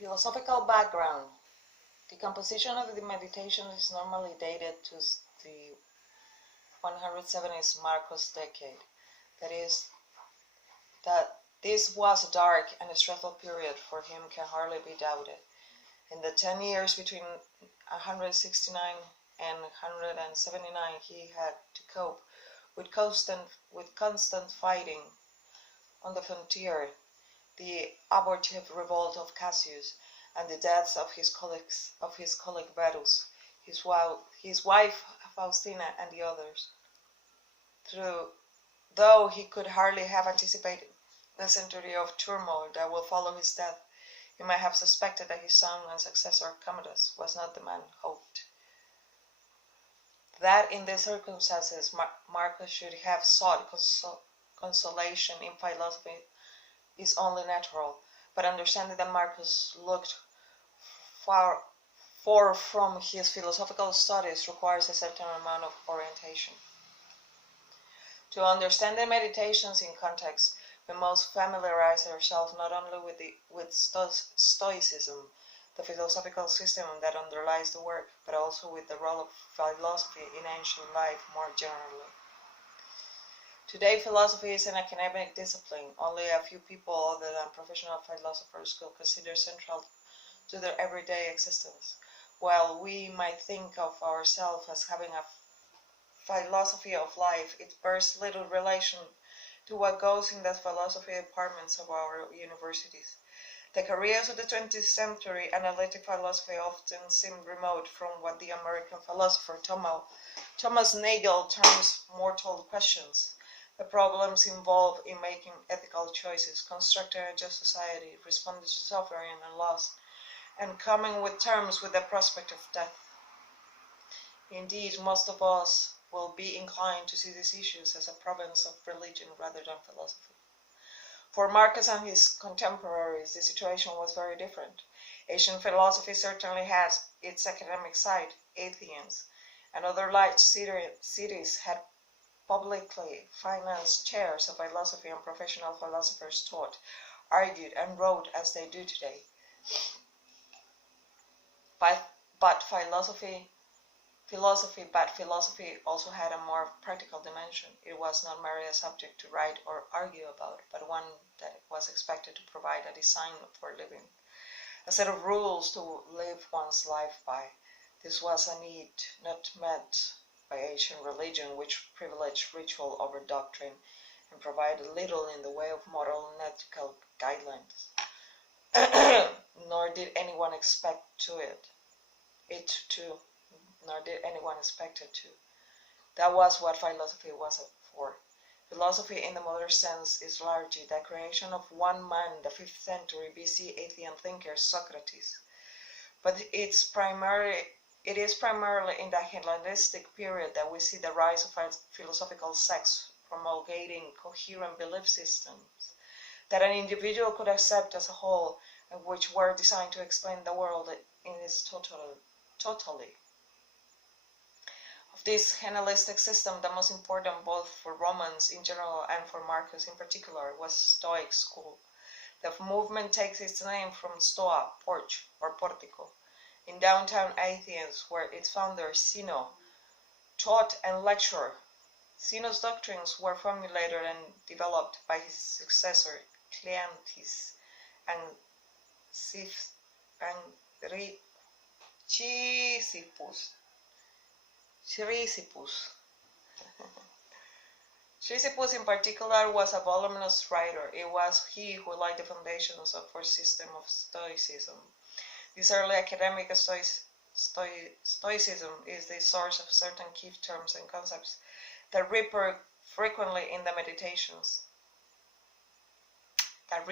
Philosophical background. The composition of the meditation is normally dated to the 170s Marcos decade. That is, that this was a dark and stressful period for him can hardly be doubted. In the 10 years between 169 and 179, he had to cope with constant fighting on the frontier, the abortive revolt of Cassius, and the deaths of his colleague Verus, his wife Faustina, and the others. Though he could hardly have anticipated the century of turmoil that will follow his death, he might have suspected that his son and successor Commodus was not the man hoped. That in these circumstances Marcus should have sought consolation in philosophy is only natural, but understanding that Marcus looked far from his philosophical studies requires a certain amount of orientation. To understand the meditations in context, we must familiarize ourselves not only with Stoicism, the philosophical system that underlies the work, but also with the role of philosophy in ancient life more generally. Today, philosophy is an academic discipline only a few people other than professional philosophers could consider central to their everyday existence. While we might think of ourselves as having a philosophy of life, it bears little relation to what goes in the philosophy departments of our universities. The careers of the 20th century analytic philosophy often seem remote from what the American philosopher Thomas Nagel terms mortal questions. The problems involved in making ethical choices, constructing a just society, responding to suffering and loss, and coming with terms with the prospect of death. Indeed, most of us will be inclined to see these issues as a province of religion rather than philosophy. For Marcus and his contemporaries, the situation was very different. Ancient philosophy certainly had its academic side. Athens and other large cities had publicly financed chairs of philosophy, and professional philosophers taught, argued, and wrote as they do today. But philosophy also had a more practical dimension. It was not merely a subject to write or argue about, but one that was expected to provide a design for living, a set of rules to live one's life by. This was a need not met by ancient religion, which privileged ritual over doctrine and provided little in the way of moral and ethical guidelines. Nor did anyone expect it to. That was what philosophy was for. Philosophy in the modern sense is largely the creation of one man, the 5th century BC Athenian thinker Socrates. But it is primarily in the Hellenistic period that we see the rise of philosophical sects promulgating coherent belief systems that an individual could accept as a whole, and which were designed to explain the world in its totally. Of this Hellenistic system, the most important both for Romans in general and for Marcus in particular was Stoic school. The movement takes its name from stoa, porch or portico, in downtown Athens, where its founder Zeno taught and lectured. Zeno's doctrines were formulated and developed by his successor Cleanthes and Chrysippus in particular was a voluminous writer. It was he who laid the foundations for a system of Stoicism. This early academic Stoicism is the source of certain key terms and concepts that reappear frequently in the meditations. And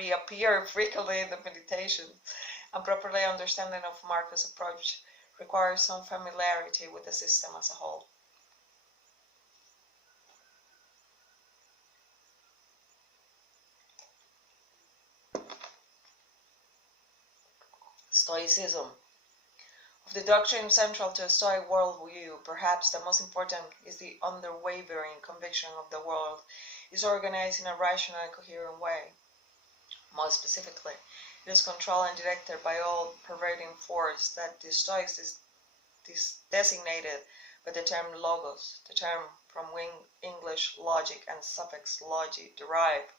properly understanding of Marcus' approach requires some familiarity with the system as a whole. Stoicism. Of the doctrine central to a Stoic worldview, perhaps the most important is the unwavering conviction of the world is organized in a rational and coherent way. More specifically, It is controlled and directed by all pervading force that the Stoics is designated by the term logos, the term from English logic and suffix logi derived,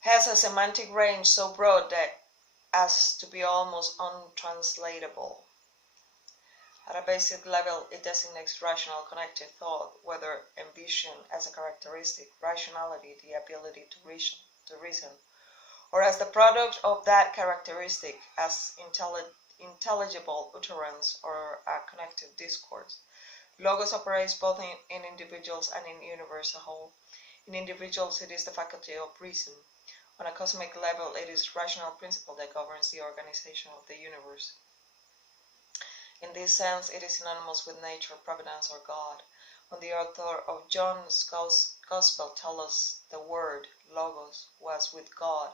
has a semantic range so broad that as to be almost untranslatable. At a basic level, it designates rational connected thought, whether envisioned as a characteristic, rationality, the ability to reason, or as the product of that characteristic, as intelligible utterance or a connected discourse. Logos operates both in individuals and in the universe as a whole. In individuals, it is the faculty of reason. On a cosmic level, it is rational principle that governs the organization of the universe. In this sense, it is synonymous with nature, providence, or God. When the author of John's Gospel tells us the word logos was with God,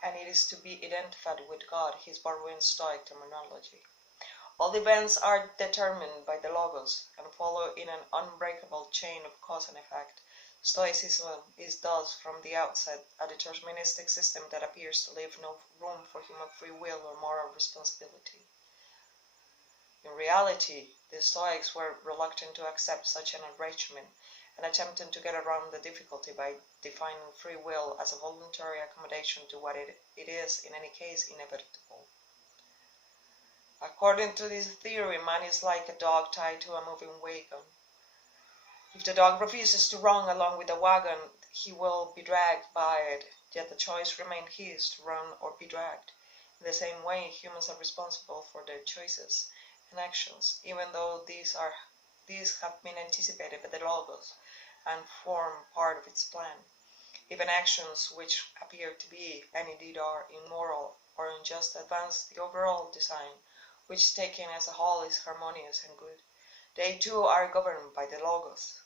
and it is to be identified with God, he is borrowing Stoic terminology. All events are determined by the logos and follow in an unbreakable chain of cause and effect. Stoicism is thus, from the outset, a deterministic system that appears to leave no room for human free will or moral responsibility. In reality, the Stoics were reluctant to accept such an arrangement and attempted to get around the difficulty by defining free will as a voluntary accommodation to what it is, in any case, inevitable. According to this theory, man is like a dog tied to a moving wagon. If the dog refuses to run along with the wagon, he will be dragged by it, yet the choice remains his to run or be dragged. In the same way, humans are responsible for their choices and actions, even though these have been anticipated by the Logos and form part of its plan. Even actions which appear to be, and indeed are, immoral or unjust advance the overall design, which taken as a whole is harmonious and good. They too are governed by the Logos.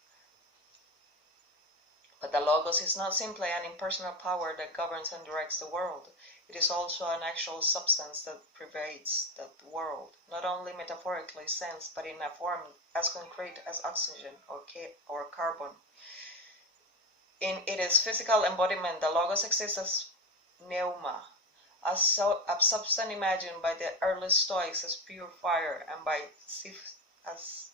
But the Logos is not simply an impersonal power that governs and directs the world. It is also an actual substance that pervades the world, not only metaphorically sensed, but in a form as concrete as oxygen or carbon. In its physical embodiment, the Logos exists as pneuma, a substance imagined by the early Stoics as pure fire, and by Sisyphus.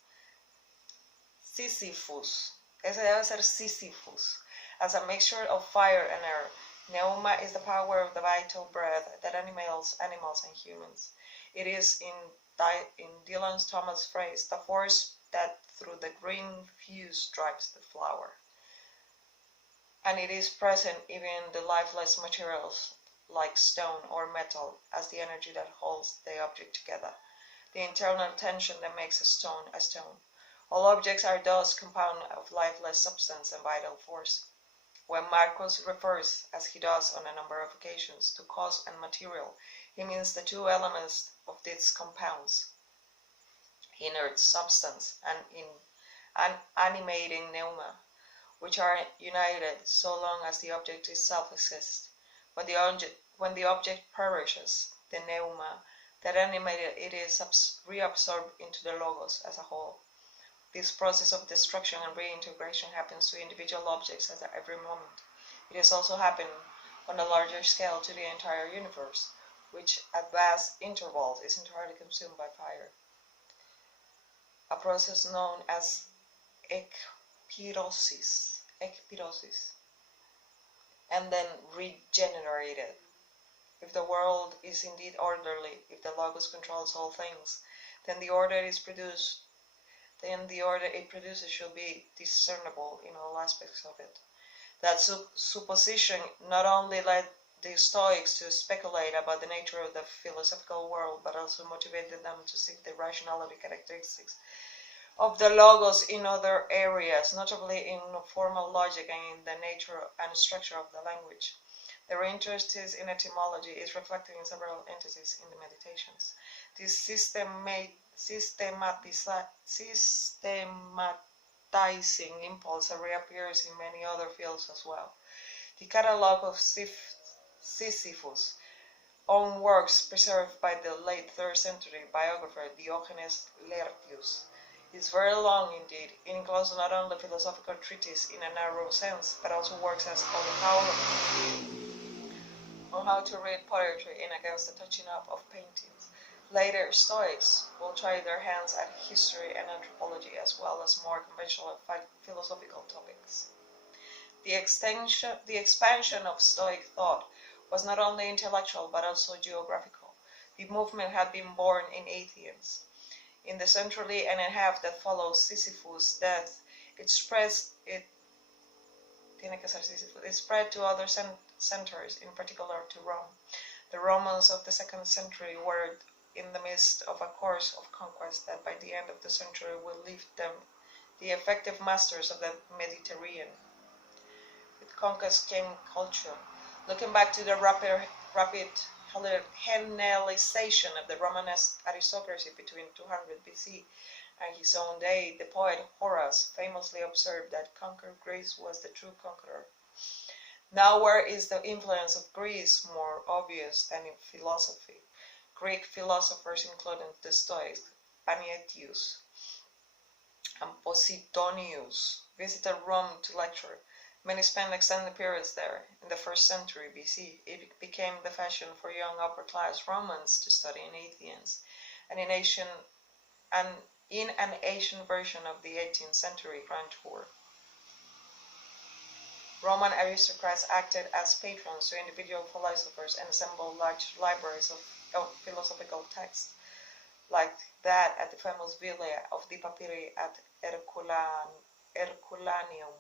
Ese debe ser Sisyphus, as a mixture of fire and air. Pneuma is the power of the vital breath that animals and humans. It is, in Dylan's Thomas phrase, the force that through the green fuse drives the flower. And it is present even in the lifeless materials like stone or metal as the energy that holds the object together, the internal tension that makes a stone a stone. All objects are thus compound of lifeless substance and vital force. When Marcus refers, as he does on a number of occasions, to cause and material, he means the two elements of these compounds, inert substance and animating pneuma, which are united so long as the object itself exists. When the object perishes, the pneuma that animated it is reabsorbed into the Logos as a whole. This process of destruction and reintegration happens to individual objects at every moment. It is also happening on a larger scale to the entire universe, which at vast intervals is entirely consumed by fire. A process known as ekpyrosis, and then regenerated. If the world is indeed orderly, if the Logos controls all things, then the order it produces should be discernible in all aspects of it. That supposition not only led the Stoics to speculate about the nature of the philosophical world, but also motivated them to seek the rationality characteristics of the Logos in other areas, notably in formal logic and in the nature and structure of the language. Their interest in etymology is reflected in several entities in the Meditations. This systematizing impulse reappears in many other fields as well. The catalogue of Sisyphus' own works, preserved by the late 3rd century biographer Diogenes Laertius, is very long indeed. It includes not only philosophical treatises in a narrow sense, but also works as holy on how to read poetry and against the touching up of paintings. Later Stoics will try their hands at history and anthropology as well as more conventional philosophical topics. The expansion of Stoic thought was not only intellectual but also geographical. The movement had been born in Athens. In the century and a half that followed Sisyphus' death, it spread to other centers, in particular to Rome. The Romans of the 2nd century were in the midst of a course of conquest that by the end of the century will leave them the effective masters of the Mediterranean. With conquest came culture. Looking back to the rapid Hellenization of the Roman aristocracy between 200 BC and his own day, the poet Horace famously observed that conquered Greece was the true conqueror. Now where is the influence of Greece more obvious than in philosophy? Greek philosophers including the Stoics, Panietius and Posidonius, visited Rome to lecture. Many spent extended periods there. In the 1st century BC, it became the fashion for young upper-class Romans to study in Athens, and in an Asian version of the 18th century Grand Tour. Roman aristocrats acted as patrons to individual philosophers and assembled large libraries of philosophical texts, like that at the famous villa of the Papyri at Herculaneum.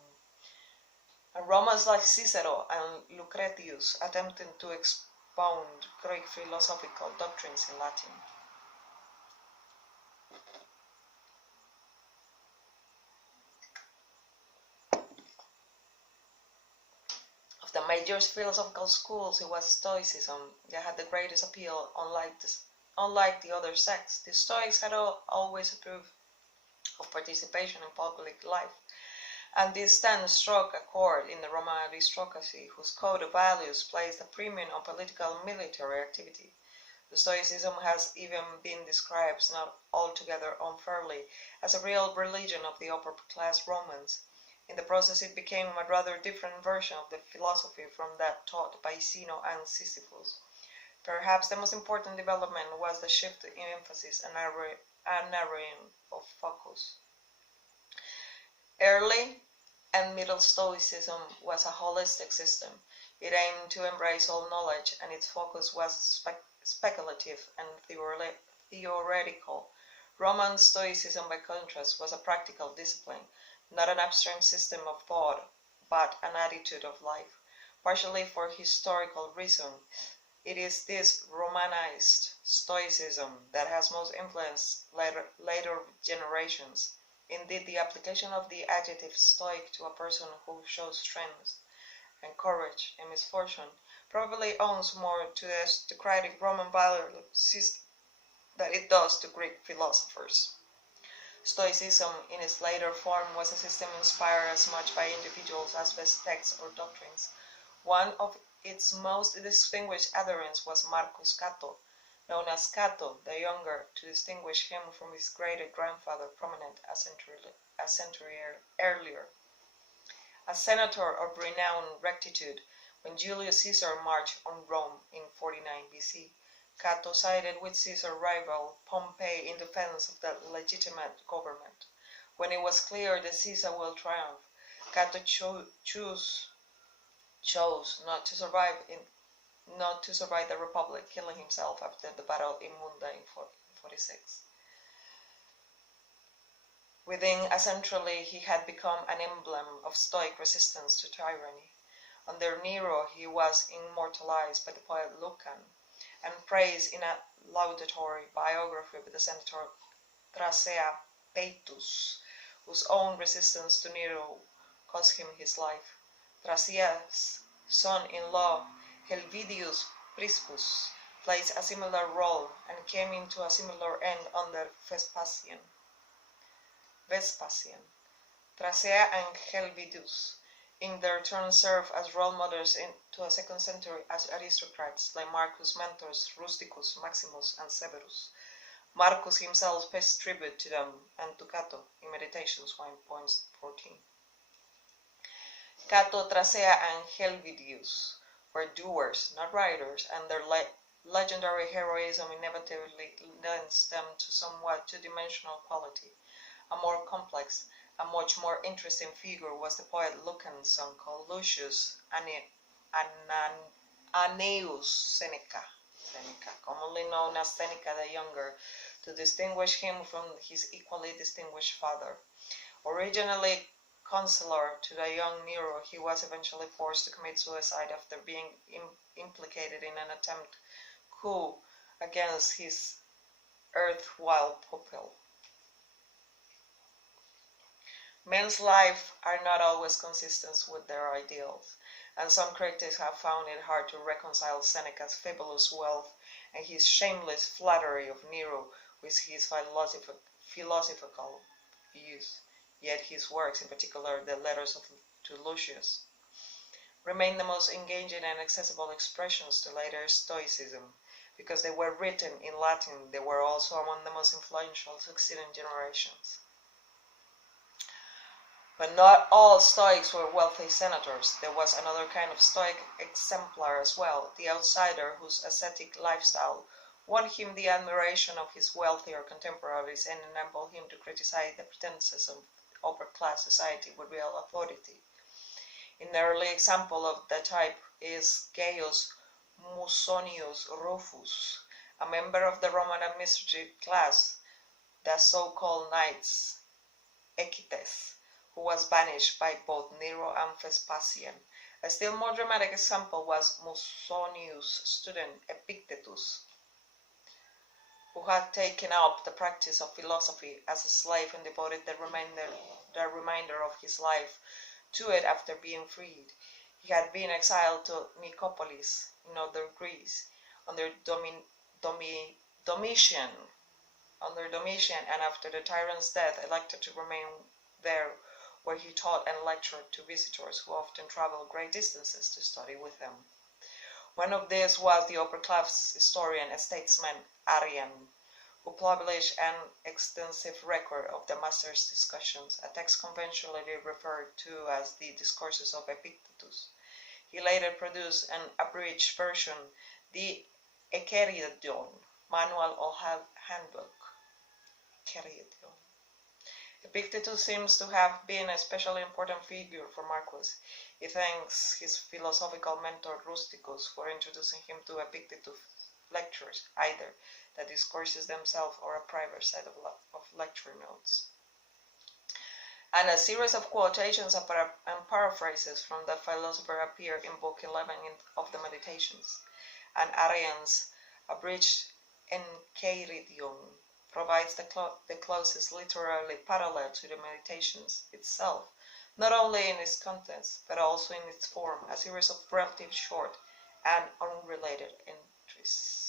And Romans like Cicero and Lucretius attempted to expound Greek philosophical doctrines in Latin. Of the major philosophical schools, it was Stoicism that had the greatest appeal. Unlike the other sects, the Stoics had always approved of participation in public life, and this stance struck a chord in the Roman aristocracy, whose code of values placed a premium on political and military activity. The Stoicism has even been described, not altogether unfairly, as a real religion of the upper-class Romans. In the process, it became a rather different version of the philosophy from that taught by Zeno and Sisyphus. Perhaps the most important development was the shift in emphasis and narrowing of focus. Early and Middle Stoicism was a holistic system. It aimed to embrace all knowledge, and its focus was speculative and theoretical. Roman Stoicism, by contrast, was a practical discipline, not an abstract system of thought, but an attitude of life. Partially for historical reason, it is this Romanized Stoicism that has most influenced later generations. Indeed, the application of the adjective Stoic to a person who shows strength and courage in misfortune probably owes more to the Socratic Roman value system than it does to Greek philosophers. Stoicism, in its later form, was a system inspired as much by individuals as by texts or doctrines. One of its most distinguished adherents was Marcus Cato, known as Cato the Younger, to distinguish him from his great-grandfather, prominent a century earlier. A senator of renowned rectitude, when Julius Caesar marched on Rome in 49 BC, Cato sided with Caesar's rival Pompey in defense of the legitimate government. When it was clear that Caesar will triumph, Cato chose not to survive the Republic, killing himself after the battle in Munda in 46. Within a century, he had become an emblem of Stoic resistance to tyranny. Under Nero, he was immortalized by the poet Lucan, and praised in a laudatory biography by the senator Thrasea Paetus, whose own resistance to Nero cost him his life. Thrasea's son-in-law, Helvidius Prispus, plays a similar role and came into a similar end under Vespasian. Thrasea and Helvidius, in their turn, served as role models to a 2nd century aristocrats like Marcus Mentor, Rusticus, Maximus, and Severus. Marcus himself pays tribute to them and to Cato in Meditations 1.14. Cato, Thrasea, and Helvidius were doers, not writers, and their legendary heroism inevitably lends them to somewhat two-dimensional quality. A more complex, a much more interesting figure was the poet Lucan's son called Lucius Annaeus Seneca, commonly known as Seneca the Younger, to distinguish him from his equally distinguished father. Originally consular to the young Nero, he was eventually forced to commit suicide after being implicated in an attempt coup against his erstwhile pupil. Men's lives are not always consistent with their ideals, and some critics have found it hard to reconcile Seneca's fabulous wealth and his shameless flattery of Nero with his philosophical views. Yet his works, in particular the letters to Lucius, remain the most engaging and accessible expressions to later Stoicism. Because they were written in Latin, they were also among the most influential succeeding generations. But not all Stoics were wealthy senators. There was another kind of Stoic exemplar as well, the outsider whose ascetic lifestyle won him the admiration of his wealthier contemporaries and enabled him to criticize the pretenses of upper-class society with real authority. An early example of the type is Gaius Musonius Rufus, a member of the Roman administrative class, the so-called Knights Equites, who was banished by both Nero and Vespasian. A still more dramatic example was Musonius' student Epictetus, who had taken up the practice of philosophy as a slave and devoted the remainder of his life to it after being freed. He had been exiled to Nicopolis in northern Greece under Domitian, and after the tyrant's death elected to remain there, where he taught and lectured to visitors who often traveled great distances to study with him. One of these was the upper-class historian and statesman Arrian, who published an extensive record of the master's discussions, a text conventionally referred to as the Discourses of Epictetus. He later produced an abridged version, the Echeiridion, Manual or Handbook. Echeiridion. Epictetus seems to have been a especially important figure for Marcus. He thanks his philosophical mentor Rusticus for introducing him to Epictetus' lectures, either the discourses themselves or a private set of lecture notes. And a series of quotations and paraphrases from the philosopher appear in Book 11 of the Meditations, and Arrian's abridged Enchiridion provides the closest literary parallel to the Meditations itself, not only in its contents, but also in its form, a series of relatively short and unrelated entries.